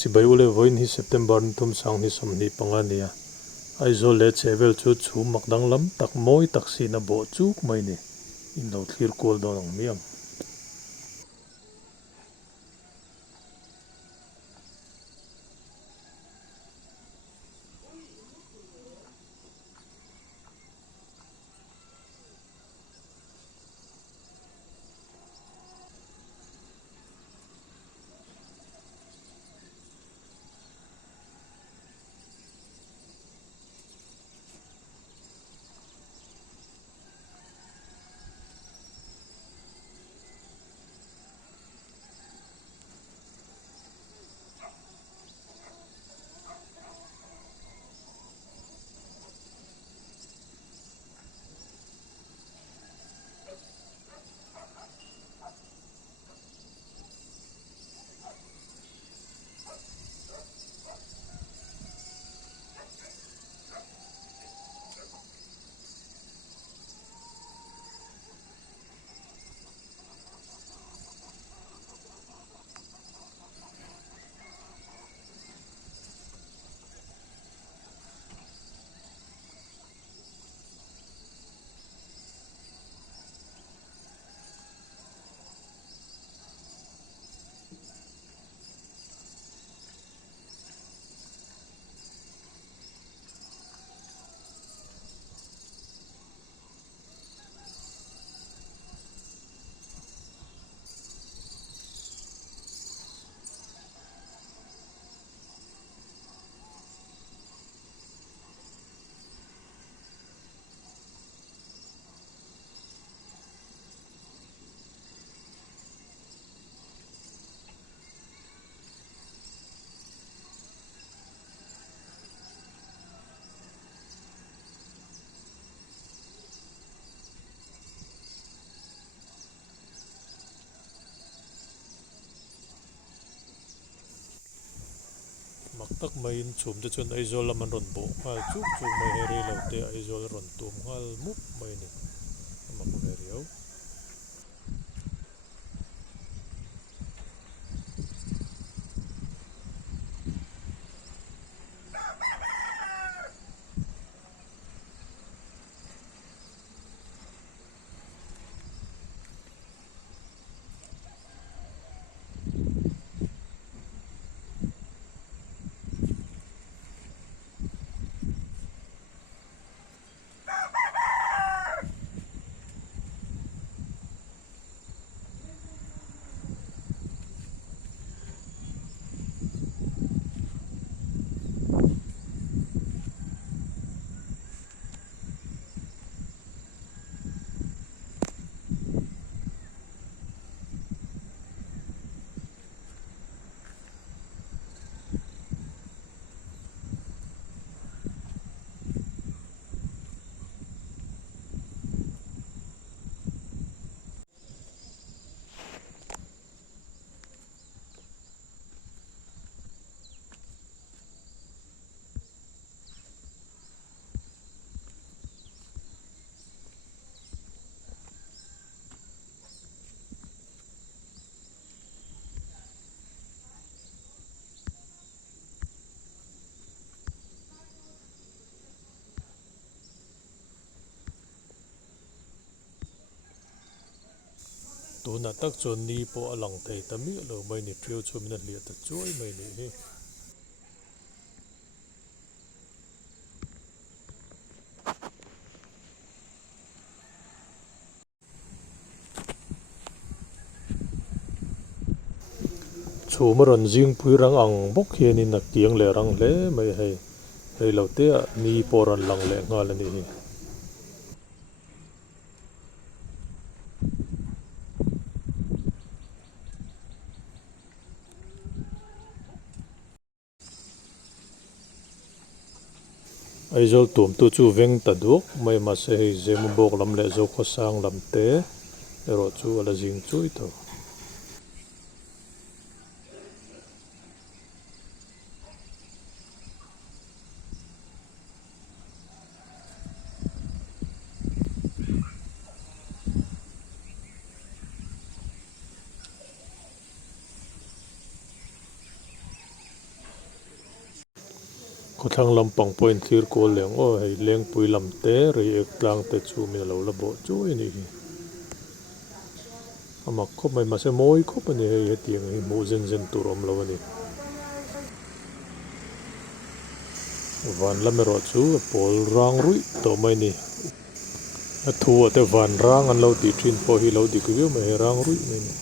chibai ule voin hi September tum sang ni somni pangania aizol le chevel chu chu makdang lam tak moi taksi na bo chuk mai ni in lo thlir kol do nang miang maktak mai in chum te chun aizol laman ron bo ngal chuk chuk mai heri lo te aizol ron tum ngal mup mai ni mak veriau tuna tak chon ni po alang thei tami lo mai ni trio chumina hlia ta chuai mai ni hi chuma ron jing pui rang ang bok hian in a kiang le rang hle mai hei hei lo te ni po ron lang le ngal ani hi aizol tum tu chu veng ta duk mai ma se hei zemu bok lam le zo kho sang lam te ero chu ala jing chui to ko thlang lampang point clear ko leng o hei leng pui lam te rei ek tlang te chu mi lo la bo chu ni hi ama khop mai ma se moi khop ani hei hetiang hi mu zen zen turom lo ani van lamero chu pol rang rui to mai ni a thu te van rang an lo ti thin po hi lo di ku me rang rui mai ni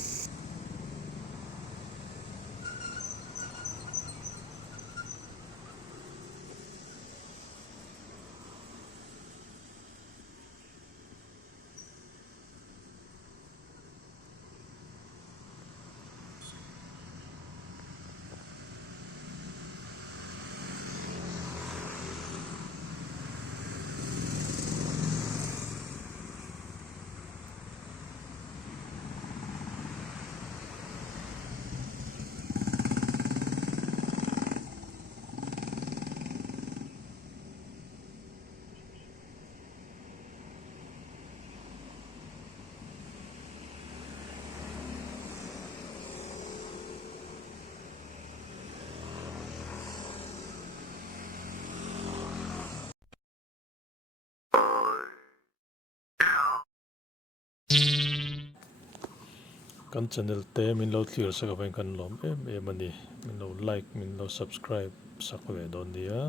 kan channel te min lo clear sa ka kan lom em em ani min lo like min lo subscribe sak ve don dia